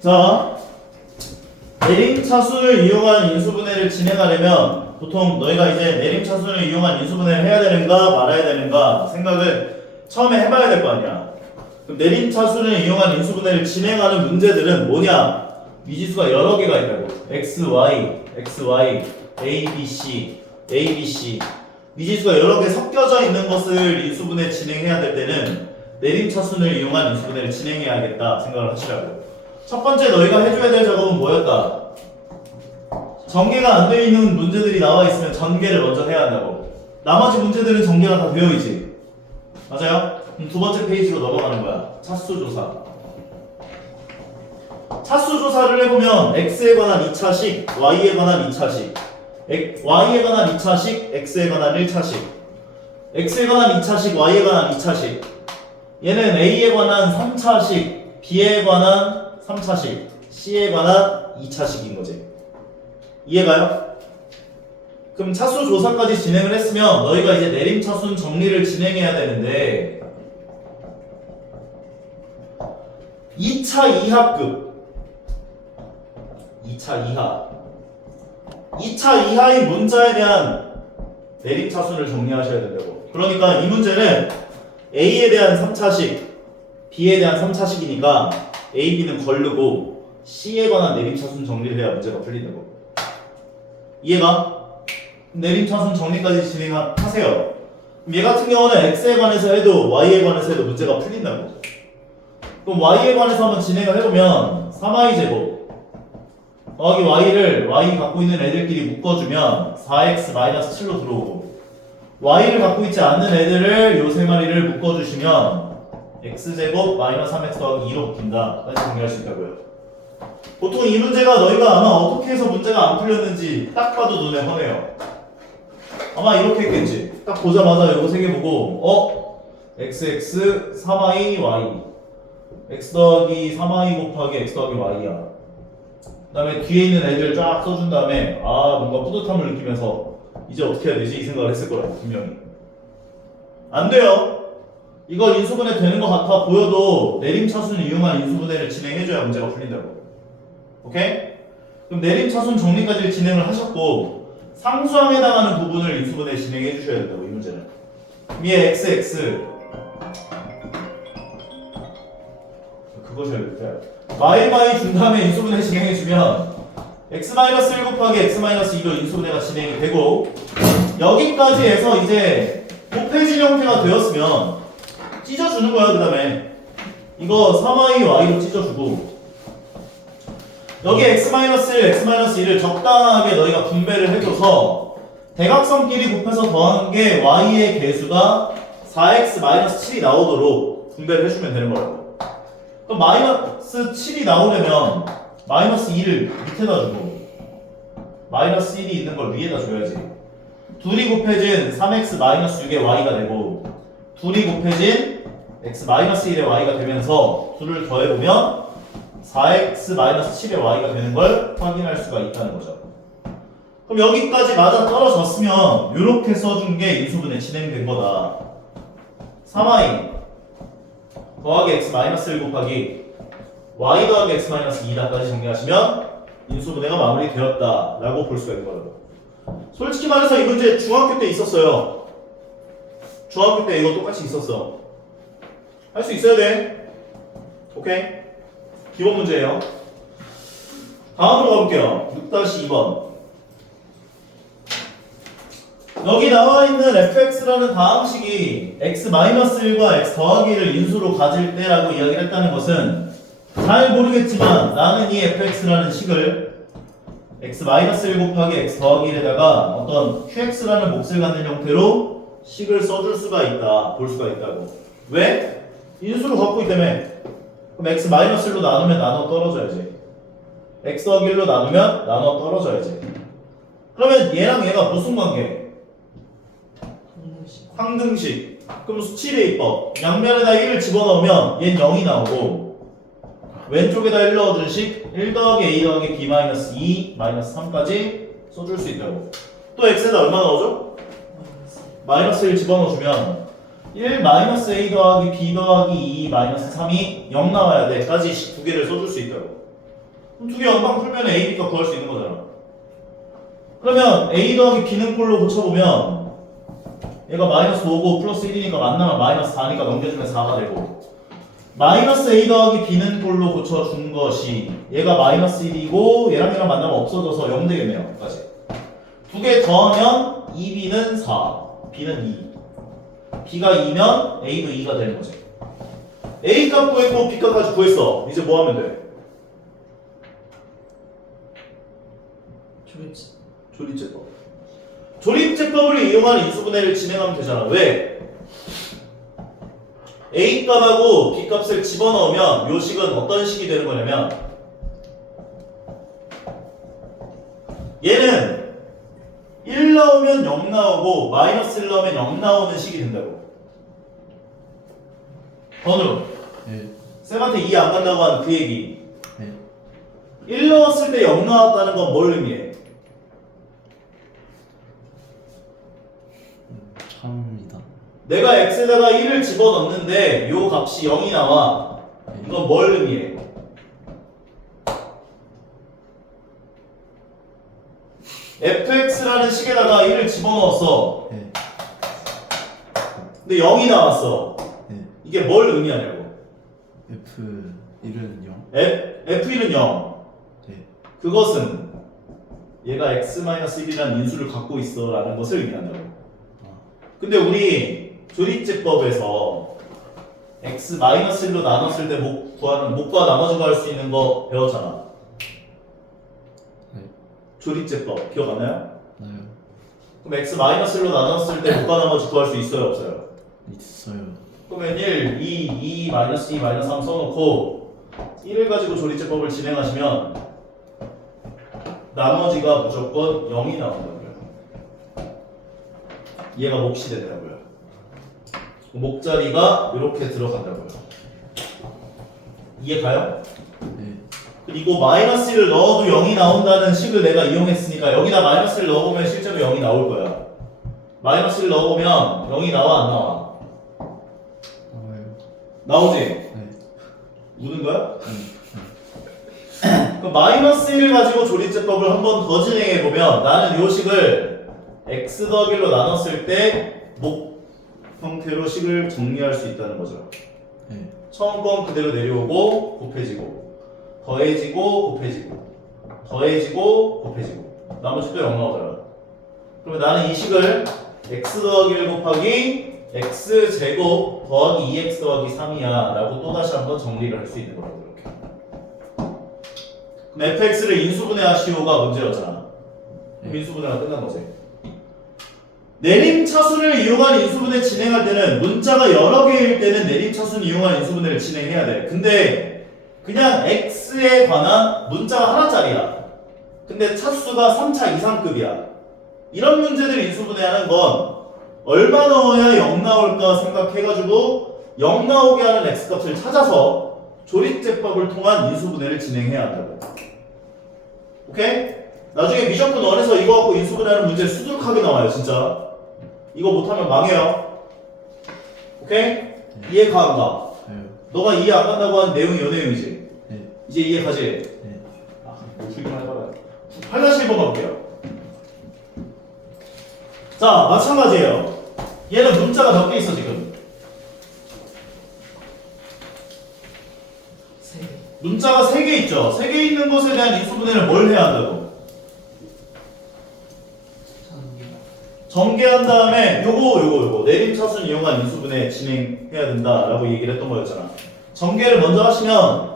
자, 내림차순을 이용한 인수분해를 진행하려면 보통 너희가 이제 내림차순을 이용한 인수분해를 해야 되는가 말아야 되는가 생각을 처음에 해봐야 될 거 아니야. 그럼 내림차순을 이용한 인수분해를 진행하는 문제들은 뭐냐? 미지수가 여러 개가 있다고. x, y, a, b, c, a, b, c 미지수가 여러 개 섞여져 있는 것을 인수분해 진행해야 될 때는 내림차순을 이용한 인수분해를 진행해야겠다 생각을 하시라고. 첫 번째 너희가 해줘야 될 작업은 뭐였다? 전개가 안 되어 있는 문제들이 나와 있으면 전개를 먼저 해야 한다고. 나머지 문제들은 전개가 다 되어 있지. 맞아요? 그럼 두 번째 페이지로 넘어가는 거야. 차수조사. 차수조사를 해보면 x에 관한 2차식, y에 관한 2차식, y에 관한 2차식, x에 관한 1차식, x에 관한 2차식, y에 관한 2차식, 얘는 a에 관한 3차식, b에 관한 3차식, c에 관한 2차식인 거지. 이해가요? 그럼 차수 조사까지 진행을 했으면 너희가 이제 내림차순 정리를 진행해야 되는데 2차 이하급 2차 이하 2차 이하의 문자에 대한 내림차순을 정리하셔야 된다고. 그러니까 이 문제는 A에 대한 3차식, B에 대한 3차식이니까 A, B는 걸르고 C에 관한 내림차순 정리를 해야 문제가 풀린다고. 이해가? 내림차순 정리까지 진행하세요. 그럼 얘 같은 경우는 X에 관해서 해도 Y에 관해서 해도 문제가 풀린다고. 그럼 Y에 관해서 한번 진행을 해보면 3y제곱 더하기 Y를 Y 갖고 있는 애들끼리 묶어주면 4x-7로 들어오고 Y를 갖고 있지 않는 애들을 요 세 마리를 묶어주시면 x제곱 마이너스 3x 더하기 2로 바뀐다 까지 정리할 수 있다고요. 보통 이 문제가 너희가 아마 어떻게 해서 문제가 안 풀렸는지 딱 봐도 눈에 훤해요. 아마 이렇게 했겠지. 딱 보자마자 요거 세 개 보고 xx 3y y x 더하기 3y 곱하기 x 더하기 y야. 그 다음에 뒤에 있는 애들 쫙 써준 다음에 뭔가 뿌듯함을 느끼면서 이제 어떻게 해야 되지? 이 생각을 했을 거라고 분명히. 안 돼요. 이거 인수분해 되는 것 같아 보여도 내림차순을 이용한 인수분해를 진행해줘야 문제가 풀린다고. 오케이? 그럼 내림차순 정리까지 진행을 하셨고 상수항에 해당하는 부분을 인수분해 진행해 주셔야 된다고. 이 문제는 위에 xx 그것을 y 준 다음에 인수분해 진행해 주면 x-1 곱하기 x-2로 인수분해가 진행이 되고 여기까지 해서 이제 곱해진 형태가 되었으면 찢어주는 거야. 그 다음에 이거 3y, y로 찢어주고 여기 x-1, x-2를 적당하게 너희가 분배를 해줘서 대각선끼리 곱해서 더한 게 y의 개수가 4x-7이 나오도록 분배를 해주면 되는 거라고. 그럼 마이너스 7이 나오려면 마이너스 2를 밑에다 주고 마이너스 1이 있는 걸 위에다 줘야지. 둘이 곱해진 3x-6의 y가 되고 둘이 곱해진 x-1의 y가 되면서 둘을 더해보면 4x-7의 y가 되는 걸 확인할 수가 있다는 거죠. 그럼 여기까지 맞아 떨어졌으면 이렇게 써준 게 인수분해 진행된 거다. 3y 더하기 x-1 곱하기 y 더하기 x-2다까지 정리하시면 인수분해가 마무리되었다 라고 볼 수가 있는 거라고. 솔직히 말해서 이 문제 중학교 때 있었어요. 중학교 때 이거 똑같이 있었어. 할 수 있어야 돼. 오케이? 기본 문제예요. 다음으로 가볼게요. 6-2번. 여기 나와 있는 fx라는 다항식이 x-1과 x 더하기 1을 인수로 가질 때라고 이야기를 했다는 것은 잘 모르겠지만 나는 이 fx라는 식을 x-1 곱하기 x 더하기 1에다가 어떤 qx라는 몫을 갖는 형태로 식을 써줄 수가 있다, 볼 수가 있다고. 왜? 인수로 갖고 있다며. 그럼 x-1로 나누면 나눠 떨어져야지. x 더하기 1로 나누면 나눠 떨어져야지. 그러면 얘랑 얘가 무슨 관계? 항등식. 그럼 수치의 입법. 양면에다 1을 집어넣으면 얘는 0이 나오고 왼쪽에다 1 넣어준 식 1 더하기 a 더하기 b 마이너스 2 마이너스 3까지 써줄 수 있다고. 또 x에다 얼마 넣어줘? 마이너스 1 집어넣어주면 1 마이너스 a 더하기 b 더하기 2 마이너스 3이 0 나와야 돼 까지 두 개를 써줄 수 있다고. 그럼 두 개 연방 풀면 A, B가 구할 수 있는 거잖아. 그러면 A 더하기 B는 꼴로 고쳐보면 얘가 마이너스 5고 플러스 1이니까 만나면 마이너스 4니까 넘겨주면 4가 되고 마이너스 A 더하기 B는 꼴로 고쳐준 것이 얘가 마이너스 1이고 얘랑 만나면 없어져서 0 되겠네요. 까지. 두 개 더하면 2B는 4, B는 2. B가 2면 A도 2가 되는 거지. A 값 구했고 B 값까지 구했어. 이제 뭐 하면 돼? 조립제법. 조립제법을 이용한 인수분해를 진행하면 되잖아. 왜? A 값하고 B 값을 집어넣으면 요 식은 어떤 식이 되는 거냐면 얘는 1 나오면 0 나오고 마이너스 1 나오면 0 나오는 식이 된다고. 번으로. 네. 쌤한테 2 안 간다고 한 그 얘기. 네. 1 넣었을 때 0 나왔다는 건 뭘 의미해? 참입니다. 내가 x에다가 1을 집어넣는데 요 값이 0이 나와. 이건 뭘 의미해? fx라는 식에다가 1을 집어넣었어. 네. 근데 0이 나왔어. 네. 이게 뭘 의미하냐고. F1은 0. f1은 0. 네. 그것은 얘가 x-1이라는 인수를 갖고 있어 라는 것을 의미한다고. 근데 우리 조립제법에서 x-1로 나눴을 때 구하는 목과 나머지가 할 수 있는 거 배웠잖아. 네. 조립제법 기억 안 나요? 나요. 그럼 x-1로 나눴을 때 목과 나머지 구할 수 있어요 없어요? 있어요. 그러면 1, 2, 2, 마이너스 2, 마이너스 3 써놓고 1을 가지고 조립제법을 진행하시면 나머지가 무조건 0이 나온다고요. 얘가 몫이 된다고요. 목자리가 이렇게 들어간다고요. 이해 가요? 네. 그리고 마이너스 1을 넣어도 0이 나온다는 식을 내가 이용했으니까 여기다 마이너스 1을 넣어보면 실제로 0이 나올 거야. 마이너스 1을 넣어보면 0이 나와 안 나와? 나와요. 나오지? 네. 우는 거야? 그럼 마이너스 1을 가지고 조립제법을 한 번 더 진행해보면 나는 요 식을 x 더하기 1로 나눴을 때 목 형태로 식을 정리할 수 있다는 거죠. 네. 처음 건 그대로 내려오고 곱해지고 더해지고 곱해지고 더해지고 곱해지고 나머지 또 0 나오잖아. 그러면 나는 이 식을 x 더하기 1 곱하기 x 제곱 더하기 2x 더하기 3이야 라고 또다시 한번 정리를 할 수 있는 거라고. 이렇게. 그럼 fx를 인수분해하시오가 문제였잖아. 그럼 인수분해가 끝난 거지. 내림차순을 이용한 인수분해 진행할 때는 문자가 여러 개일 때는 내림차순 이용한 인수분해를 진행해야 돼. 근데 그냥 x에 관한 문자가 하나짜리야. 근데 차수가 3차 이상급이야. 이런 문제들 인수분해하는 건 얼마 넣어야 0 나올까 생각해가지고 0 나오게 하는 x값을 찾아서 조립제법을 통한 인수분해를 진행해야 한다고. 오케이? 나중에 미적분 1에서 이거 갖고 인수분해하는 문제 수두룩하게 나와요 진짜. 이거 못하면 망해요. 오케이? 이해 가 안 가? 가요. 너가 이해 안 간다고 하는 내용이 요 내용이지? 네. 이제 이해 가지? 네. 아, 풀기만 해봐라. 8-1번 가볼게요. 자, 마찬가지예요. 얘는 문자가 몇 개 있어 지금? 문자가 3개 있죠? 3개 있는 것에 대한 인수분해를 뭘 해야 한다고? 전개한 다음에 요거 내림차순 이용한 인수분해 진행해야 된다라고 얘기를 했던 거였잖아. 전개를 먼저 하시면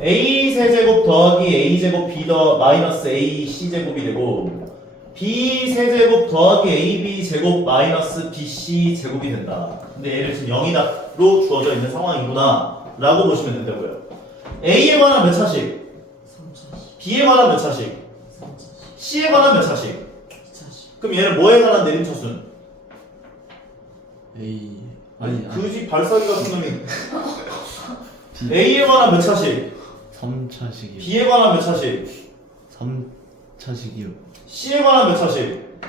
a 세제곱 더하기 a 제곱 b 더 마이너스 a c 제곱이 되고 b 세제곱 더하기 a b 제곱 마이너스 b c 제곱이 된다. 근데 얘를 지금 0이다로 주어져 있는 상황이구나 라고 보시면 된다고요. a에 관한 몇 차식? 3차식, b에 관한 몇 차식? 3차식, c에 관한 몇 차식? 2차식. 그럼 얘는 뭐에 관한 내림차순? A 아니 그지 발사기 같은 놈이 A에 관한 몇 차식? 3차식이요. B에 관한 몇 차식? 3차식이요. C에 관한 몇 차식?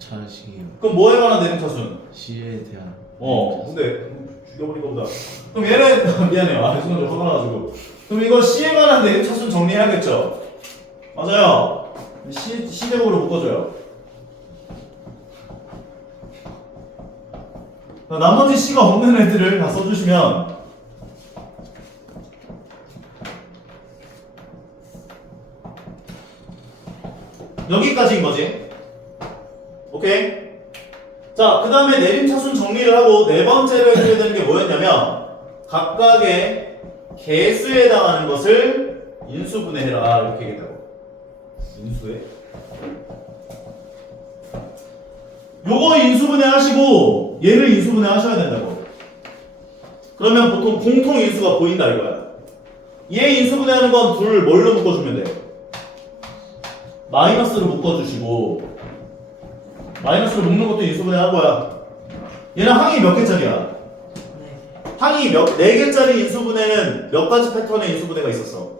2차식이요. 그럼 뭐에 관한 내림차순? C에 대한 근데 죽여버린 거보다 그럼 얘는 미안해요. 순간적으로 화가 나가지고 그럼 이거 C에 관한 내림 차순 정리해야겠죠? 맞아요. C제곱으로 묶어줘요. 나머지 C가 없는 애들을 다 써주시면 여기까지인 거지. 오케이? 자, 그 다음에 내림차순 정리를 하고 네 번째로 해줘야 되는 게 뭐였냐면 각각의 개수에 해당하는 것을 인수분해해라 이렇게 얘기했다고. 인수해? 요거 인수분해 하시고 얘를 인수분해 하셔야 된다고. 그러면 보통 공통 인수가 보인다 이거야. 얘 인수분해하는 건 둘 뭘로 묶어주면 돼요? 마이너스로 묶어주시고 마이너스로 묶는 것도 인수분해 할 거야. 얘는 항이 몇 개짜리야? 네. 항이 4개짜리 인수분해는 몇 가지 패턴의 인수분해가 있었어?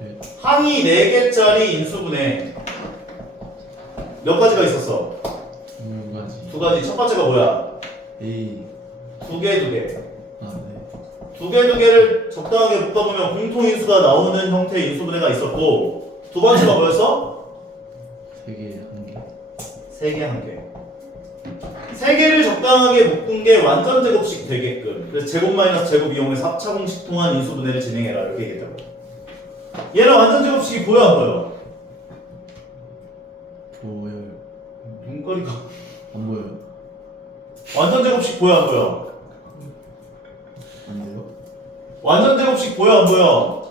네. 항이 4개짜리 인수분해 몇 가지가 있었어? 2가지. 2가지. 첫 번째가 뭐야? A. 2개. 아 네. 2개를 적당하게 묶어보면 공통인수가 나오는 형태의 인수분해가 있었고 두 번째가 뭐였어? 3개 1개. 3개 1개. 3개를 적당하게 묶은 게 완전 제곱식 되게끔 그래서 제곱 마이너스 제곱 이용해서 합차 공식 통한 인수분해를 진행해라 이렇게 얘기했다고. 얘는 완전 제곱식이 보여 안 보여? 보여요. 눈거리가 안 보여요. 완전 제곱식 보여 안 보여? 안 돼요? 완전 제곱식 보여 안 보여?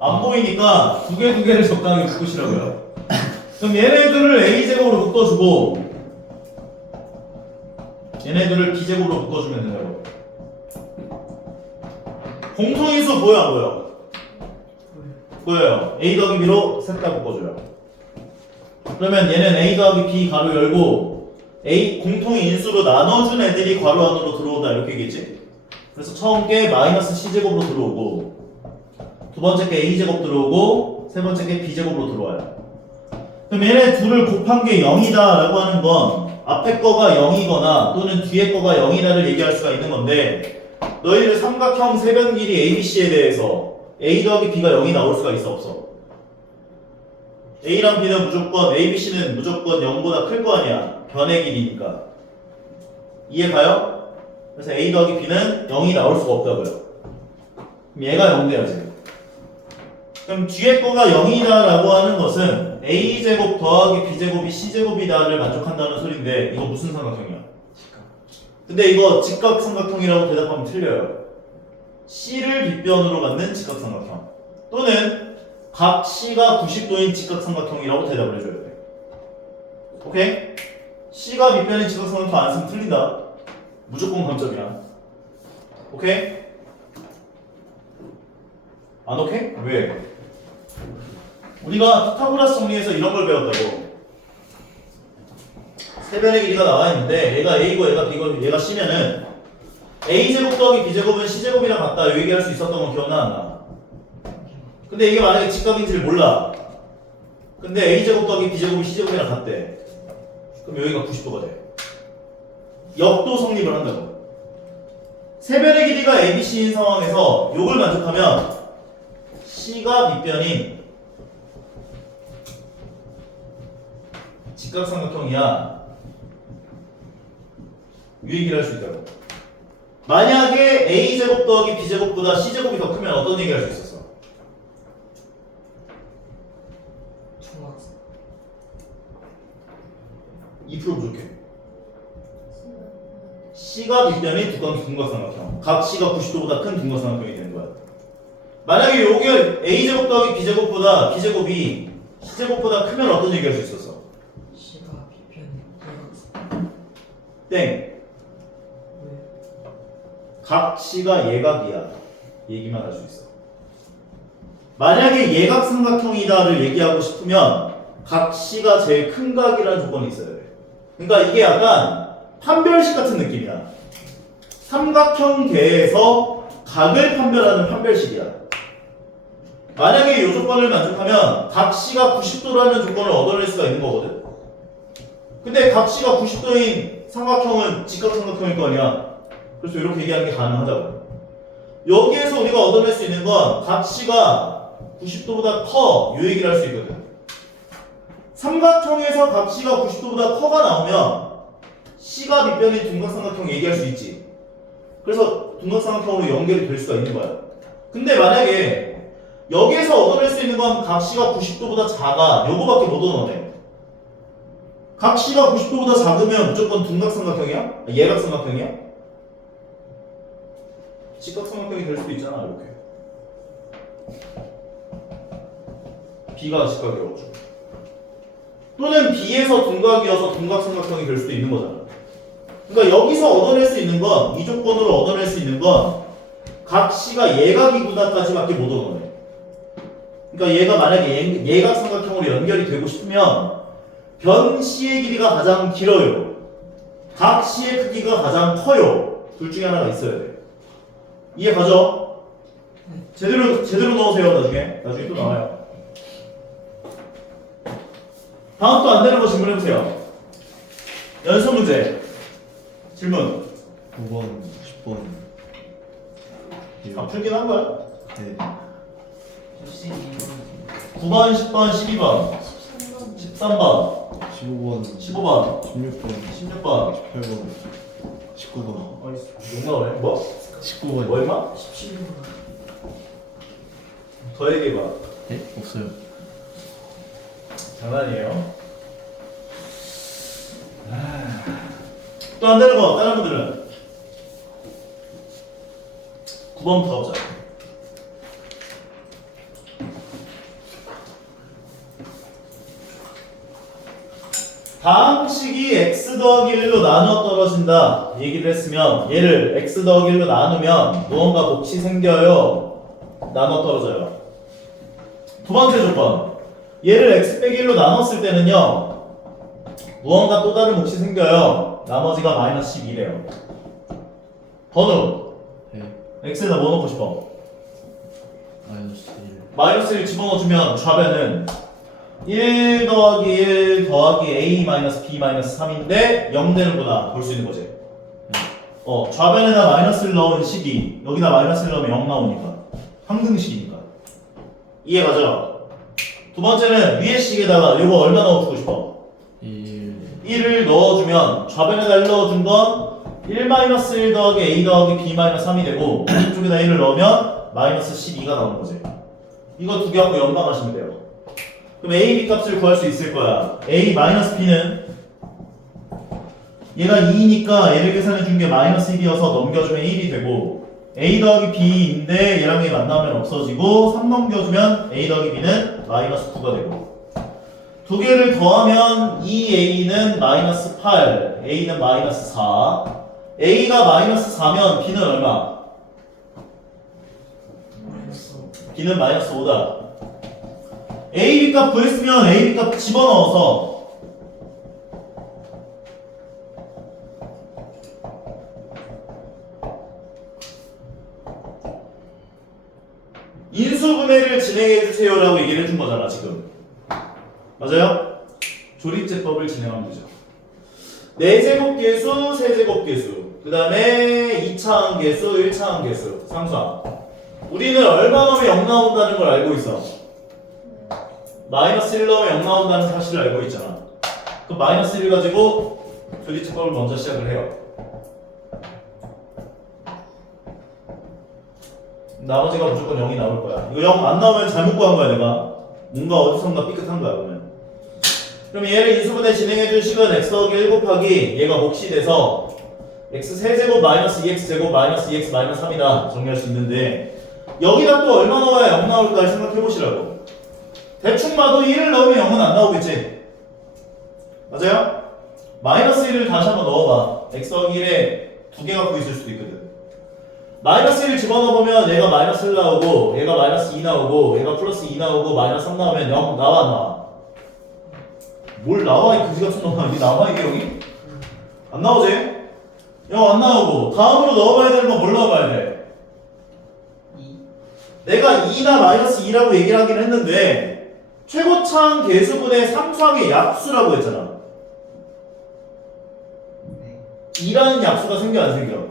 안 보이니까 2개를 적당하게 묶으시라고요. 그럼 얘네들을 A제곱으로 묶어주고 얘네들을 B제곱으로 묶어주면 된다고. 공통인수 보여 안 보여? 보여요. A 더하기 B로 셋 다 묶어줘요. 그러면 얘는 A 더하기 B 가로 열고 A 공통의 인수로 나눠준 애들이 괄호 안으로 들어온다 이렇게 얘기했지? 그래서 처음 게 마이너스 C제곱으로 들어오고 두 번째 게 A제곱 들어오고 세 번째 게 B제곱으로 들어와요. 그럼 얘네 둘을 곱한 게 0이다 라고 하는 건 앞에 거가 0이거나 또는 뒤에 거가 0이다를 얘기할 수가 있는 건데 너희들 삼각형 세변 길이 ABC에 대해서 A 더하기 B가 0이 나올 수가 있어 없어? A랑 B는 무조건 ABC는 무조건 0보다 클 거 아니야. 변의 길이니까. 이해 가요? 그래서 A 더하기 B는 0이 나올 수가 없다고요. 그럼 얘가 0 돼야지. 그럼 뒤에 거가 0이다 라고 하는 것은 A제곱 더하기 B제곱이 C제곱이다를 만족한다는 소린데 이거 무슨 삼각형이야? 근데 이거 직각삼각형이라고 대답하면 틀려요. C를 빗변으로 갖는 직각삼각형 또는 각 C가 90도인 직각삼각형이라고 대답을 해줘야 돼. 오케이? C가 밑변인 직각삼각형 안 쓰면 틀린다. 무조건 감점이야. 오케이? 안 오케이? 왜? 우리가 피타고라스 정리에서 이런 걸 배웠다고. 세변의 길이가 나와 있는데 얘가 A고 얘가 B고 얘가 C면은 A제곱 더하기 B제곱은 C제곱이랑 같다 이 얘기할 수 있었던 건 기억나 안 나? 근데 이게 만약에 직각인지를 몰라. 근데 A제곱 더하기 B제곱이 C제곱이랑 같대. 그럼 여기가 90도가 돼. 역도 성립을 한다고. 세변의 길이가 ABC인 상황에서 요걸 만족하면 C가 밑변인 직각삼각형이야. 이 얘기를 할 수 있다고. 만약에 A제곱 더하기 B제곱보다 C제곱이 더 크면 어떤 얘기를 할 수 있었어? 중학생. 2% 부족해. C가 밑변인 둔각삼각형. 각 C가 90도보다 큰 둔각삼각형이 되는 거야. 만약에 요게 A제곱 더하기 B제곱보다 B제곱이 C제곱보다 크면 어떤 얘기를 할 수 있었어? C가 B편 예각선. 땡. 왜? 각 C가 예각이야. 얘기만 할 수 있어. 만약에 예각삼각형이다를 얘기하고 싶으면 각 C가 제일 큰 각이라는 조건이 있어야 돼. 그러니까 이게 약간 판별식 같은 느낌이야. 삼각형계에서 각을 판별하는 판별식이야. 만약에 이 조건을 만족하면 각 C가 90도라는 조건을 얻어낼 수가 있는 거거든. 근데 각 C가 90도인 삼각형은 직각삼각형일 거 아니야. 그래서 이렇게 얘기하는 게 가능하다고. 여기에서 우리가 얻어낼 수 있는 건 각시가 90도보다 커 요 얘기를 할 수 있거든. 삼각형에서 각시가 90도보다 커가 나오면 C가 밑변인 둔각삼각형 얘기할 수 있지. 그래서 둔각삼각형으로 연결이 될 수가 있는 거야. 근데 만약에 여기에서 얻어낼 수 있는 건 각시가 90도보다 작아 요거밖에 못 얻어내. 각시가 90도보다 작으면 무조건 둔각삼각형이야? 예각삼각형이야? 직각삼각형이 될 수도 있잖아 이렇게. B가 직각이어가지고 또는 B에서 둔각이어서 둔각삼각형이 될 수도 있는 거잖아. 그러니까 여기서 얻어낼 수 있는 건 이 조건으로 얻어낼 수 있는 건 각시가 예각이구나까지밖에 못 얻어내. 그러니까 얘가 만약에 예각삼각형으로 연결이 되고 싶으면 변 C의 길이가 가장 길어요. 각 C의 크기가 가장 커요. 둘 중에 하나가 있어야 돼. 이해 가죠? 제대로 넣으세요. 나중에 또 나와요. 다음 또 안 되는 거 질문해 보세요. 연습 문제. 질문. 9번, 10번. 다 풀긴 한 거야? 네. 9번, 10번, 12번, 13번, 15번, 15번, 16번, 16번. 18번, 19번. 욕 나오네. 뭐? 19번. 뭐 임마? 17번. 더 얘기해봐. 네? 없어요. 장난이에요. 또 안 되는 거 다른 분들은 9번부터 가보자. 다음 식이 x 더하기 1로 나누어 떨어진다 얘기를 했으면 얘를 x 더하기 1로 나누면 무언가 몫이 생겨요, 나누어 떨어져요. 두 번째 조건, 얘를 x 빼기 1로 나눴을 때는요 무언가 또 다른 몫이 생겨요, 나머지가 마이너스 12래요. 번호 네. x에다 뭐 넣고 싶어? 마이너스 1. 마이너스 1 집어넣어주면 좌변은 1 더하기 1 더하기 a 마이너스 b 마이너스 3인데 0 되는구나 볼 수 있는 거지. 좌변에다 마이너스를 넣은 식이 여기다 마이너스를 넣으면 0 나오니까 항등식이니까. 이해 가죠? 두 번째는 위의 식에다가 이거 얼마 넣어주고 싶어? 1. 1을 넣어주면 좌변에다 1 넣어준 건 1 마이너스 1 더하기 a 더하기 b 마이너스 3이 되고 오른쪽에다 1을 넣으면 마이너스 12가 나오는 거지. 이거 두 개 갖고 연방하시면 돼요. 그럼 a, b 값을 구할 수 있을 거야. a 마이너스 b는 얘가 2니까 얘를 계산해 준 게 마이너스 1이어서 넘겨주면 1이 되고 a 더하기 b인데 얘랑 얘 만나면 없어지고 3 넘겨주면 a 더하기 b는 마이너스 9가 되고 두 개를 더하면 2a는 마이너스 8, a는 마이너스 4. a가 마이너스 4면 b는 얼마? b는 마이너스 5다. a, b 값 구했으면 a, b 값 집어넣어서 인수분해를 진행해주세요 라고 얘기를 해준 거잖아 지금. 맞아요? 조립제법을 진행하면 되죠. 4제곱계수, 세제곱계수, 그 다음에 2차항계수, 1차항계수, 상수항. 우리는 얼마 넣으면 0 나온다는 걸 알고 있어. 마이너스 1 넣으면 0 나온다는 사실을 알고 있잖아. 그럼 마이너스 1을 가지고 조립제법을 먼저 시작을 해요. 나머지가 무조건 0이 나올 거야. 이거 0 안 나오면 잘못 구한 거야 내가. 뭔가 어디선가 삐끗한 거야 그러면. 그럼 얘를 인수분해 진행해준 식은 x 더하기 1 곱하기 얘가 몫이 돼서 x 세제곱 마이너스 2x 제곱 마이너스 2x 마이너스 3이다 정리할 수 있는데 여기다 또 얼마 넣어야 0 나올까 생각해보시라고. 대충 봐도 1을 넣으면 0은 안 나오겠지? 맞아요? 마이너스 1을 다시 한번 넣어봐. x 더하기 1에 두 개 갖고 있을 수도 있거든. 마이너스 1을 집어넣어보면 얘가 마이너스 1 나오고 얘가 마이너스 2 나오고 얘가 플러스 2 나오고 마이너스 3 나오면 0 나와 안 나와? 뭘 나와 이 그지같은 놈아. 이게 나와 이게 여기? 안 나오지? 0 안 나오고 다음으로 넣어봐야 되는 건 뭘 넣어봐야 돼? 2. 내가 2나 마이너스 2라고 얘기를 하긴 했는데 최고차항 계수분의 상수항의 약수라고 했잖아. 2라는 약수가 생겨 안 생겨?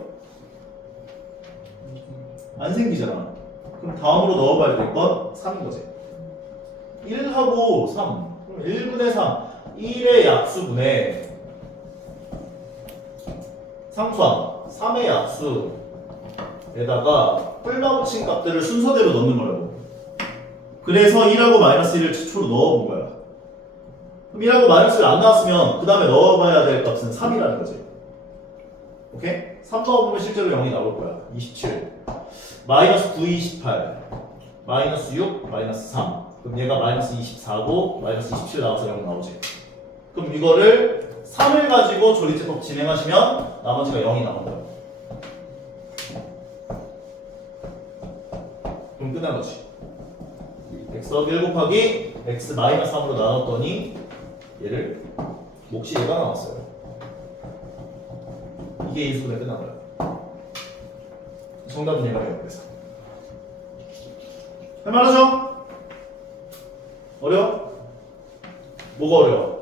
안 생기잖아. 그럼 다음으로 넣어봐야 될 건 3인 거지. 1하고 3. 그럼 1분의 3. 1의 약수분의 상수항 3의 약수에다가 뿔마 붙인 값들을 순서대로 넣는 거라고. 그래서 1하고 마이너스 1을 최초로 넣어본 거야. 그럼 1하고 마이너스를 안 나왔으면 그 다음에 넣어봐야 될 값은 3이라는 거지. 오케이? 3 넣어보면 실제로 0이 나올 거야. 27 마이너스 9, 28 마이너스 6, 마이너스 3. 그럼 얘가 마이너스 24고 마이너스 27 나와서 0 나오지. 그럼 이거를 3을 가지고 조리제법 진행하시면 나머지가 0이 나온 거야. 그럼 끝난 거지. x 더하기 1 곱하기 x 마이너스 3으로 나눴더니 얘를 몫이 얘가 나왔어요. 이게 인수분해 끝난 거야. 정답은 얘가예요. 그래서 할만하죠? 어려워? 뭐가 어려워?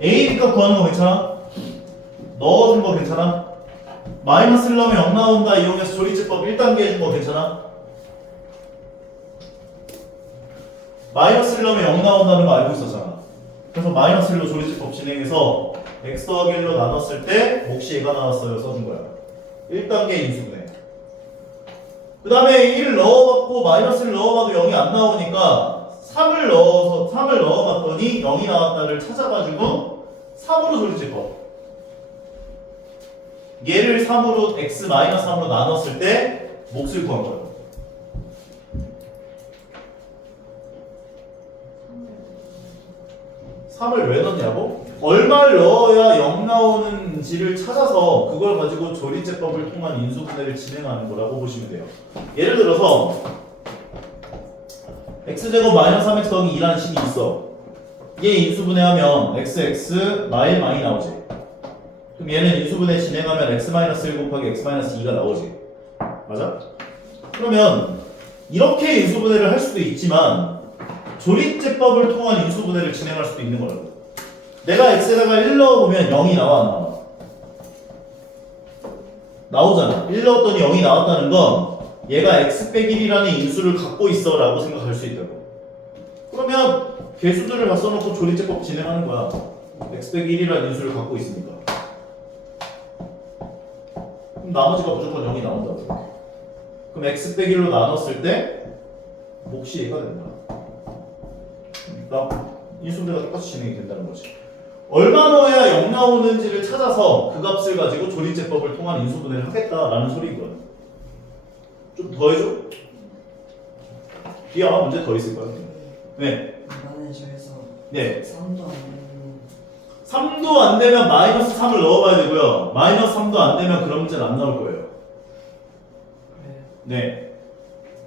A, B값 구하는 거 괜찮아? 넣어준 거 괜찮아? 마이너스를 넣으면 0 나온다 이용해서 조리제법 1단계 해준 거 괜찮아? 마이너스를 넣으면 0 나온다는 거 알고 있었잖아. 그래서 마이너스 1로 조리제법 진행해서 x 더하기 1로 나눴을 때 몫이 얘가 나왔어요 써준 거야. 1단계 인수분해. 그 다음에 1을 넣어봤고 마이너스를 넣어봐도 0이 안 나오니까 3을 넣어봤더니 0이 나왔다를 찾아가지고 3으로 조리제법. 얘를 3으로 x 마이너스 3으로 나눴을 때 몫을 구한 거예요. 3을 왜 넣냐고? 얼마를 넣어야 0 나오는지를 찾아서 그걸 가지고 조리제법을 통한 인수분해를 진행하는 거라고 보시면 돼요. 예를 들어서 x제곱 마이너스 3x 더하기 2라는 식이 있어. 얘 인수분해하면 xx 마일 많이 나오지. 그럼 얘는 인수분해 진행하면 x 마이너스 1 곱하기 x 마이너스 2가 나오지. 맞아? 그러면 이렇게 인수분해를 할 수도 있지만 조리제법을 통한 인수분해를 진행할 수도 있는 거라고. 내가 x에다가 1 넣어보면 0이 나와 안 나와? 나오잖아. 1 넣었더니 0이 나왔다는 건 얘가 x 빼기 1이라는 인수를 갖고 있어 라고 생각할 수 있다고. 그러면 개수들을 다 써놓고 조리제법 진행하는 거야. x 빼기 1이라는 인수를 갖고 있으니까. 그럼 나머지가 무조건 0이 나온다고. 그럼 x 빼기 1로 나눴을 때 몫이 얘가 된다. 그러니까 인수분해가 똑같이 진행이 된다는 거지. 얼마 넣어야 0 나오는지를 찾아서 그 값을 가지고 조리제법을 통한 인수분해를 하겠다라는 소리거든. 좀 더 해줘? 뒤에 아마 문제 더 있을 거야. 네. 이번에 저에서 네. 3도 안 되는 3도 안 되면 마이너스 3을 넣어봐야 되고요. 마이너스 3도 안 되면 그런 문제는 안 나올 거예요. 그래요. 네.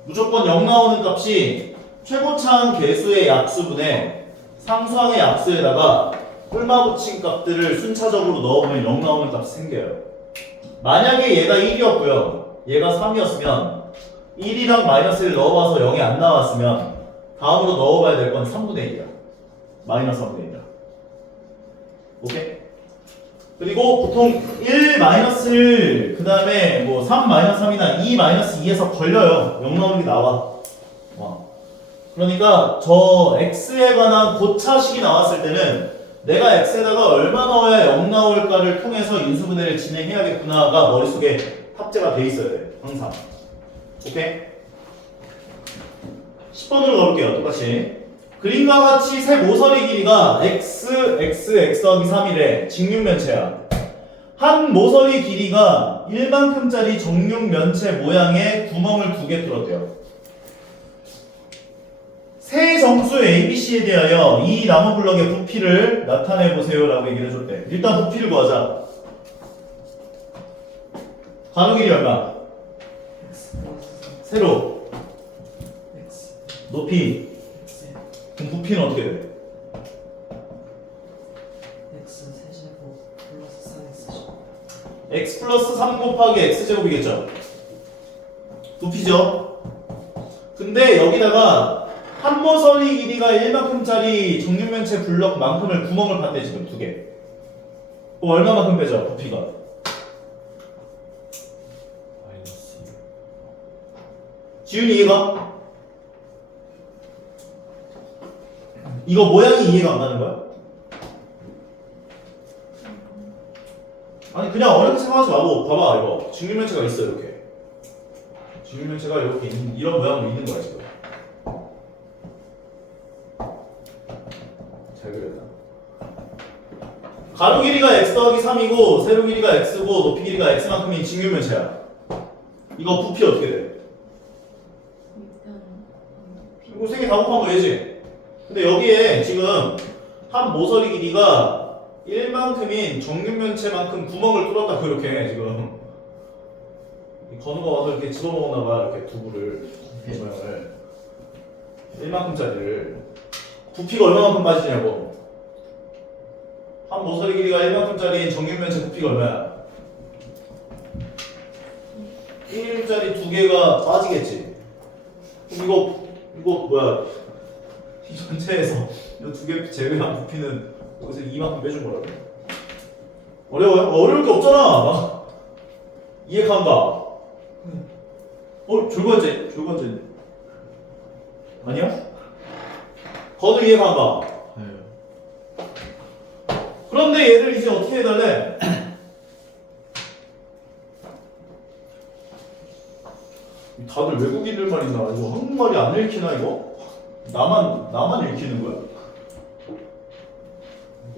무조건 0 나오는 값이 최고차항 개수의 약수분의 상수항의 약수에다가 뿔마 붙인 값들을 순차적으로 넣어보면 0 나오는 값이 생겨요. 만약에 얘가 1이었고요. 얘가 3이었으면 1이랑 마이너스 1 넣어봐서 0이 안 나왔으면 다음으로 넣어봐야 될 건 3분의 1이야. 마이너스 3분의 1이야. 오케이? 그리고 보통 1 마이너스 1, 그 다음에 뭐 3 마이너스 3이나 2 마이너스 2에서 걸려요. 0 나오는 게 나와. 그러니까 저 x에 관한 고차식이 나왔을 때는 내가 x에다가 얼마 넣어야 0 나올까를 통해서 인수분해를 진행해야겠구나가 머릿속에 탑재가 돼 있어야 돼. 항상. 오케이? 10번으로 가볼게요. 똑같이. 그림과 같이 세 모서리 길이가 x, x, x 더하기 3이래. 직육면체야. 한 모서리 길이가 1만큼짜리 정육면체 모양의 구멍을 2개 뚫었대요. 세 정수 ABC에 대하여 이 나무 블럭의 부피를 나타내 보세요 라고 얘기를 해줬대. 일단 부피를 구하자. 가로 길이 얼마? x 플러스 세로. 3 x 높이. x 그럼 부피는 어떻게 돼? x 세제곱 플러스 3x x 플러스 3 곱하기 x제곱이겠죠? 부피죠? 근데 여기다가 한 모서리 길이가 1만큼짜리 정육면체 블럭만큼을 구멍을 봤대 지금 2개. 그럼 얼마만큼 빼죠? 부피가? 지훈이 이해가? 이거 모양이 이해가 안 가는 거야? 아니 그냥 어렵게 생각하지 말고 봐봐 이거 직육면체가 있어 이렇게 직육면체가 이렇게 이런 모양으로 있는 거야 지금 잘 그렸다 가로 길이가 x 더하기 3이고 세로 길이가 x고 높이 길이가 x만큼인 직육면체야 이거 부피 어떻게 돼? 이거 세 개 다 곱한 거 얘지 근데 여기에 지금 한 모서리 길이가 1만큼인 정육면체만큼 구멍을 뚫었다 그렇게 지금 이 건우가 와서 이렇게 집어먹었나봐 이렇게 두부를 이 모양을 1만큼짜리를 부피가 얼마만큼 빠지냐고 한 모서리 길이가 1만큼짜리인 정육면체 부피가 얼마야? 1짜리 두 개가 빠지겠지 그럼 이거 뭐야 이 전체에서 이 두 개 제외한 부피는 여기서 이만큼 빼준 거라고 어려워요? 어려울 게 없잖아 이해 간다 졸관제 아니야? 거도 이해 간다 네. 그런데 얘를 이제 어떻게 해달래? 다들 외국인들만 있나? 이거 한국말이 안 읽히나 이거? 나만 읽히는 거야?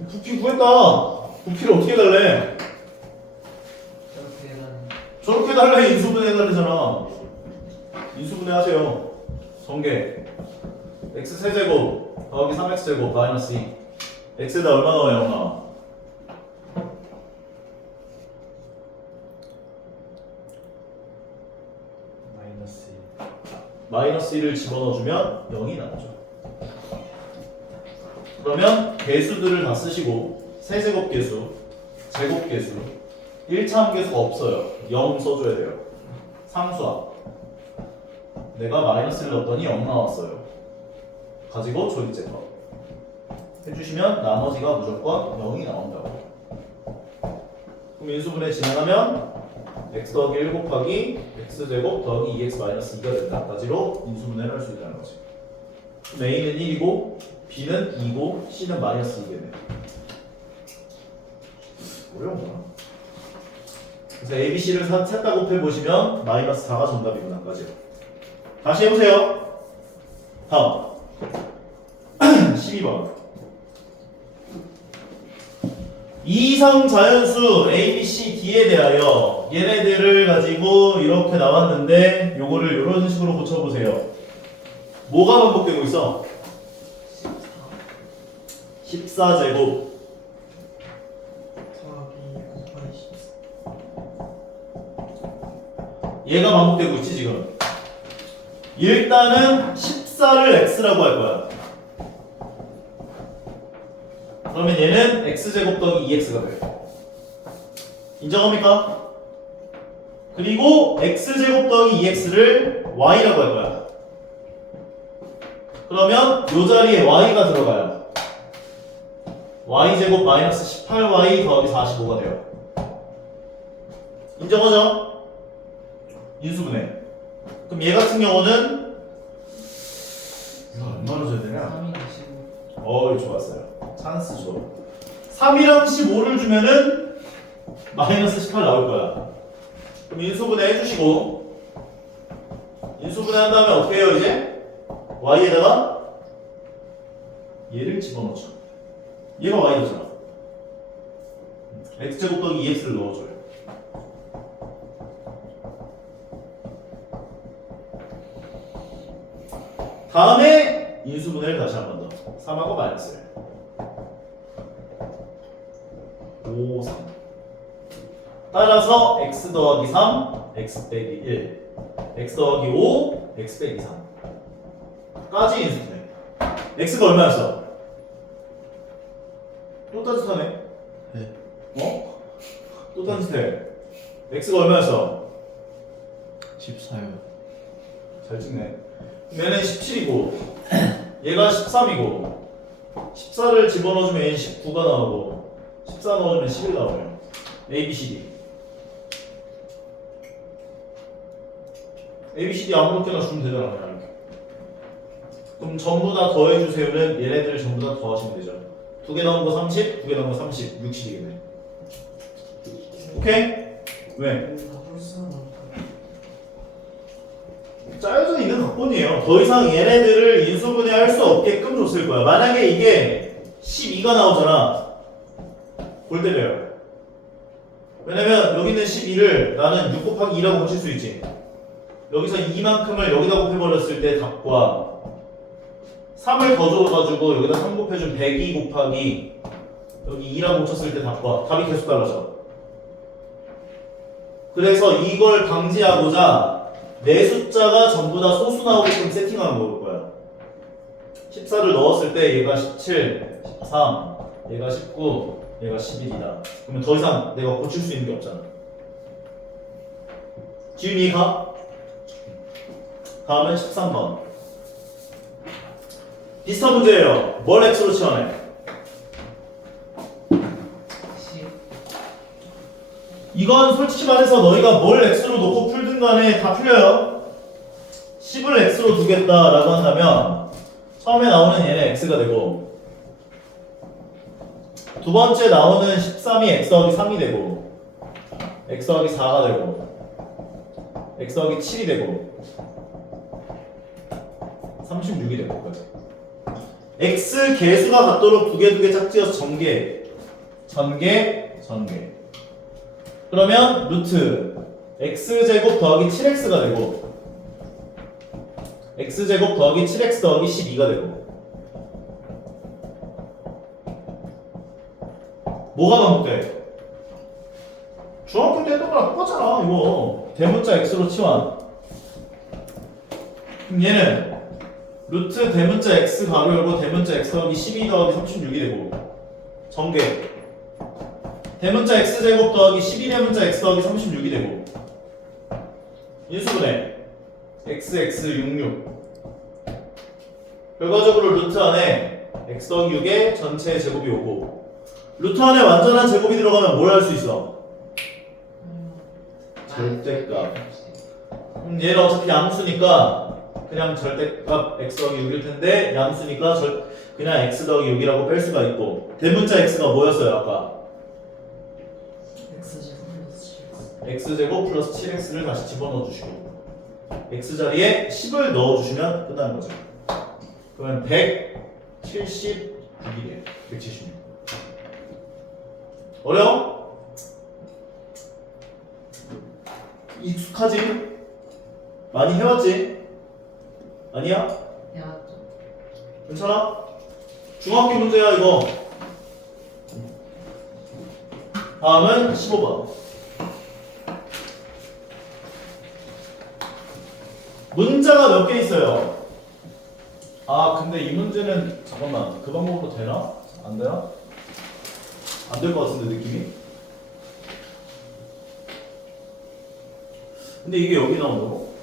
부피 구했다. 부피를 어떻게 해달래? 이렇게 해달라는 저렇게 해달래. 인수분해 해달래잖아. 인수분해 하세요. 전개 x 세제곱 더하기 3x제곱 마이너스 2 x에다 얼마 넣어요? 영아? 마이너스 1을 집어넣어주면 0이 나오죠. 그러면 개수들을 다 쓰시고 세제곱계수, 제곱계수, 1차함계수가 없어요. 0 써줘야 돼요. 상수합. 내가 마이너스를 넣었더니 0 나왔어요. 가지고 조립제법 해주시면 나머지가 무조건 0이 나온다고. 그럼 인수분해 진행하면 x 더하기 1 곱하기 x제곱 더하기 2x 마이너스 2가 된다까지로 인수분해를 할 수 있다는 거지. 그럼 a는 1이고 b는 2고 c는 마이너스 2겠네. 어려운가? 그래서 a, b, c를 셋 다 곱해보시면 마이너스 4가 정답이구나까지. 다시 해보세요. 다음 12번 이성 자연수 A, B, C, D에 대하여 얘네들을 가지고 이렇게 나왔는데 요거를 이런 식으로 고쳐보세요. 뭐가 반복되고 있어? 14제곱 더하기 곱하기 14 얘가 반복되고 있지 지금. 일단은 14를 x라고 할 거야. 그러면 얘는 x제곱 더하기 2x가 돼. 인정합니까? 그리고 x제곱 더하기 2x를 y라고 할 거야. 그러면 요 자리에 y가 들어가요. y제곱 마이너스 18y 더하기 45가 돼요. 인정하죠? 인수분해. 그럼 얘 같은 경우는 이거 얼마나 줘야 되냐? 3이 15 어이 좋았어요. 찬스 줘. 3이랑 15를 주면은 마이너스 18 나올 거야. 그럼 인수분해 해주시고 인수분해 한 다음에 어떻게 해요 이제? y에다가 얘를 집어넣죠. 얘가 y잖아. x제곱 더하기 2x를 넣어줘요. 다음에 인수분해를 다시 한 번 더. 3하고 마이너스를 5, 3 따라서 x 더하기 3, x 빼기 1 x 더하기 5, x 빼기 3 까지 인수분해. x가 얼마였어? 또 따뜻하네. 네. 어? 또 따뜻해. x가 얼마였어? 14요. 잘 찍네. 얘는 17이고 얘가 13이고 14를 집어넣어주면 얘는 19가 나오고 14 넣어주면 11 나오네요. A, B, C, D A, B, C, D 아무렇게나 주면 되잖아 그냥 이렇게. 그럼 전부 다 더해주세요는 얘네들을 전부 다 더하시면 되죠. 2개 나온 거 30, 2개 나온 거 30, 60이겠네. 오케이? 왜? 다볼 수는 없다. 짜여져 있는 각본이에요. 더 이상 얘네들을 인수분해할 수 없게끔 줬을 거야. 만약에 이게 12가 나오잖아. 골 때려요. 왜냐면 여기 있는 12를 나는 6 곱하기 2라고 고칠 수 있지. 여기서 이만큼을 여기다 곱해버렸을 때 답과 3을 더 줘가지고 여기다 3 곱해준 102 곱하기 여기 2라고 고쳤을 때 답과 답이 계속 달라져. 그래서 이걸 방지하고자 내 숫자가 전부 다 소수 나오게끔 세팅하는 거일 거야. 14를 넣었을 때 얘가 17, 13, 얘가 19, 얘가 11이다. 그러면 더 이상 내가 고칠 수 있는 게 없잖아. 지훈이 가? 다음은 13번. 비슷한 문제예요. 뭘 x로 치환해? 10. 이건 솔직히 말해서 너희가 뭘 x로 놓고 풀든 간에 다 풀려요. 10을 x로 두겠다라고 한다면 처음에 나오는 얘는 x가 되고 두 번째 나오는 13이 x 더하기 3이 되고 x 더하기 4가 되고 x 더하기 7이 되고 36이 될 거까지. x 개수가 같도록 두 개 짝지어서 전개. 그러면 루트 x제곱 더하기 7x가 되고 x제곱 더하기 7x 더하기 12가 되고 뭐가 반복돼? 중학교 때 했던 거랑 똑같잖아 이거. 대문자 x로 치환. 그럼 얘는 루트 대문자 x 가로 열고 대문자 x 더하기 12 더하기 36이 되고 전개 대문자 x제곱 더하기 12대문자 x 더하기 36이 되고 인수분해 xx66 결과적으로 루트 안에 x 더하기 6의 전체 제곱이 오고 루트 안에 완전한 제곱이 들어가면 뭘 할 수 있어? 절대값. 얘는 어차피 양수니까 그냥 절대값 x 더하기 6일 텐데 양수니까 그냥 x 더하기 6이라고 뺄 수가 있고 대문자 x가 뭐였어요 아까? x제곱 플러스 7x를 다시 집어넣어 주시고 x자리에 10을 넣어주시면 끝나는 거죠. 그러면 176이래요. 176. 어려워? 익숙하지? 많이 해왔지? 아니야? 야, 괜찮아? 중학교 문제야 이거. 다음은 15번. 문자가 몇 개 있어요? 아 근데 이 문제는 잠깐만 그 방법으로 되나? 안 되나? 안 될 것 같은데 느낌이? 근데 이게 여기 나온다고?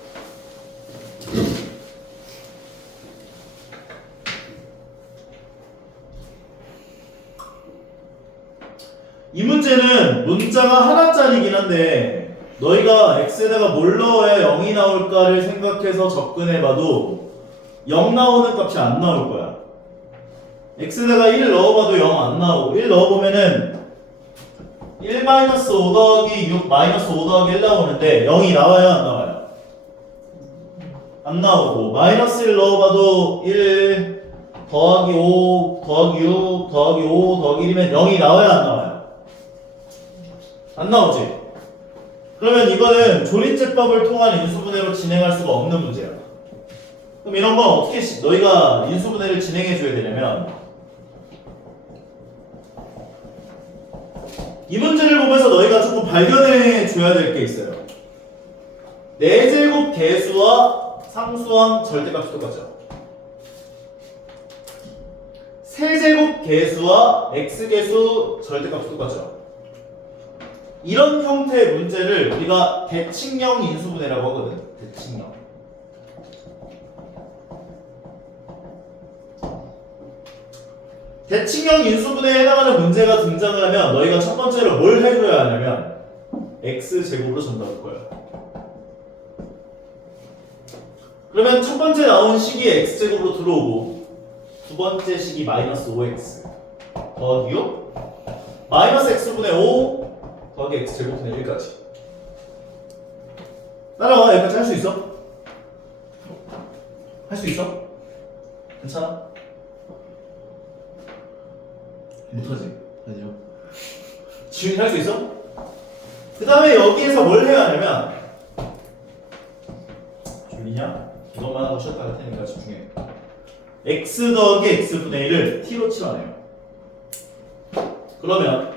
이 문제는 문자가 하나짜리긴 한데 너희가 x에다가 뭘 넣어야 0이 나올까를 생각해서 접근해봐도 0 나오는 값이 안 나올 거야. x에다가 1 넣어봐도 0 안 나오고 1 넣어보면은 1-5 더하기 6 마이너스 5 더하기 1 나오는데 0이 나와요 안 나와요? 안 나오고 마이너스 1 넣어봐도 1 더하기 5 더하기 6 더하기 5 더하기 1이면 0이 나와요 안 나와요? 안 나오지? 그러면 이거는 조리제법을 통한 인수분해로 진행할 수가 없는 문제야. 그럼 이런 건 어떻게 너희가 인수분해를 진행해 줘야 되냐면 이 문제를 보면서 너희가 조금 발견해 줘야 될 게 있어요. 4제곱 개수와 상수항 절대값이 똑같죠. 세제곱 개수와 x개수 절대값이 똑같죠. 이런 형태의 문제를 우리가 대칭형 인수분해라고 하거든. 대칭형. 대칭형 인수분해에 해당하는 문제가 등장을 하면 너희가 첫 번째로 뭘 해줘야 하냐면 x제곱으로 정답할 거예요. 그러면 첫 번째 나온 식이 x제곱으로 들어오고 두 번째 식이 마이너스 5x 더하기요 마이너스 x분의 5 더하기 x제곱분의 1까지. 따라와. 여기까지 할 수 있어? 할 수 있어? 괜찮아? 못하지? 아니요. 지훈이 할 수 있어? 그 다음에 여기에서 뭘 해야 하냐면 졸리냐? 이것만 하고 쉬었다 할 테니까 집중해. x 더하기 x분의 1을 t로 치환해요. 그러면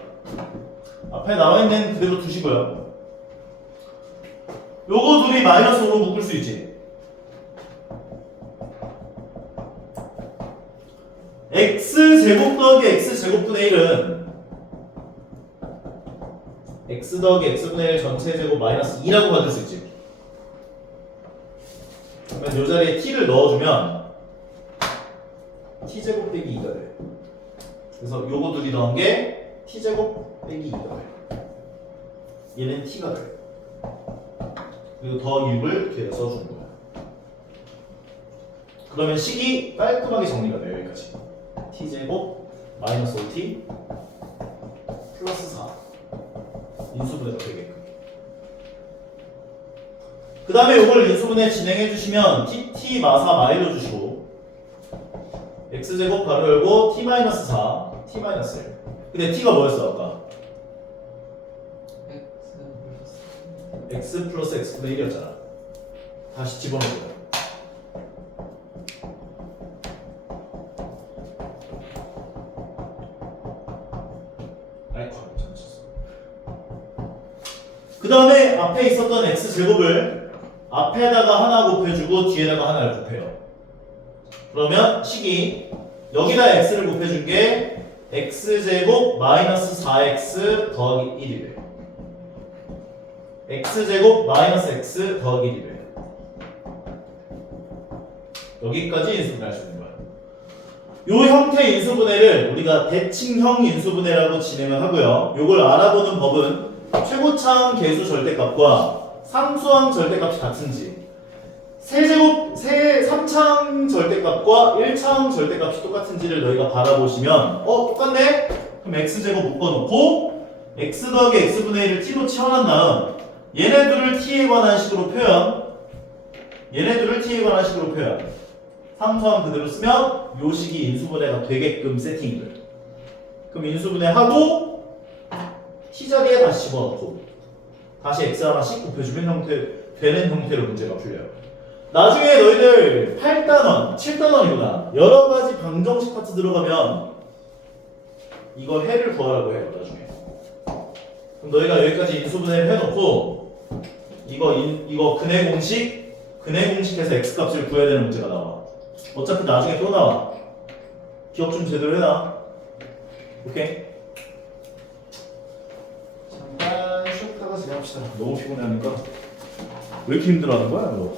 앞에 나와 있는 그대로 두시고요. 요거 둘이 마이너스 5로 묶을 수 있지. x제곱 더하기 x제곱분의 1은 x 더하기 x분의 1 전체 제곱 마이너스 2라고 받을 수 있지. 그러면 요 자리에 t를 넣어주면 t제곱 빼기 2가 돼. 그래서 요거 둘이 더한 게 t제곱 빼기 2가 돼. 얘는 t가 돼. 그리고 더하기 6을 뒤에다 써주는 거야. 그러면 식이 깔끔하게 정리가 돼요. 여기까지. t제곱 마이너스 5t 플러스 4 인수분해가 되게끔. 그 다음에 이걸 인수분해 진행해 주시면 tt 마사 마일로 주시고 x제곱 바로 열고 t 마이너스 4 t 마이너스 1. 근데 t가 뭐였어 아까? x 플러스 x분의 1이었잖아. 다시 집어넣어요. 그 다음에 앞에 있었던 x제곱을 앞에다가 하나 곱해주고 뒤에다가 하나를 곱해요. 그러면 식이 여기다 x를 곱해준 게 x제곱 마이너스 4x 더하기 1이 돼요. x제곱 마이너스 x 더하기 1이 돼요. 여기까지 인수분해할 수 있는 거예요. 요 형태의 인수분해를 우리가 대칭형 인수분해라고 진행을 하고요. 요걸 알아보는 법은 최고차항 계수 절대값과 상수항 절대값이 같은지, 세제곱 3차항 절대값과 1차항 절대값이 똑같은지를 너희가 바라보시면 똑같네? 그럼 x제곱 묶어놓고 x 더하기 x분의 1을 t로 치환한 다음 얘네들을 t에 관한 식으로 표현, 얘네들을 t에 관한 식으로 표현, 상수항 그대로 쓰면 요 식이 인수분해가 되게끔 세팅이 돼요. 그럼 인수분해하고 t 자리에 다시 집어넣고 다시 x 하나씩 곱해주면 되는 형태로 문제가 풀려요. 나중에 너희들 8단원, 7단원이구나 여러 가지 방정식 파트 들어가면 이거 해를 구하라고 해요. 나중에. 그럼 너희가 여기까지 인수분해를 해놓고 이거 근해 공식에서 x 값을 구해야 되는 문제가 나와. 어차피 나중에 또 나와. 기억 좀 제대로 해놔. 오케이? 잠깐 쉬었다가 진행합시다. 너무 피곤해하니까 왜 이렇게 힘들어하는 거야 너?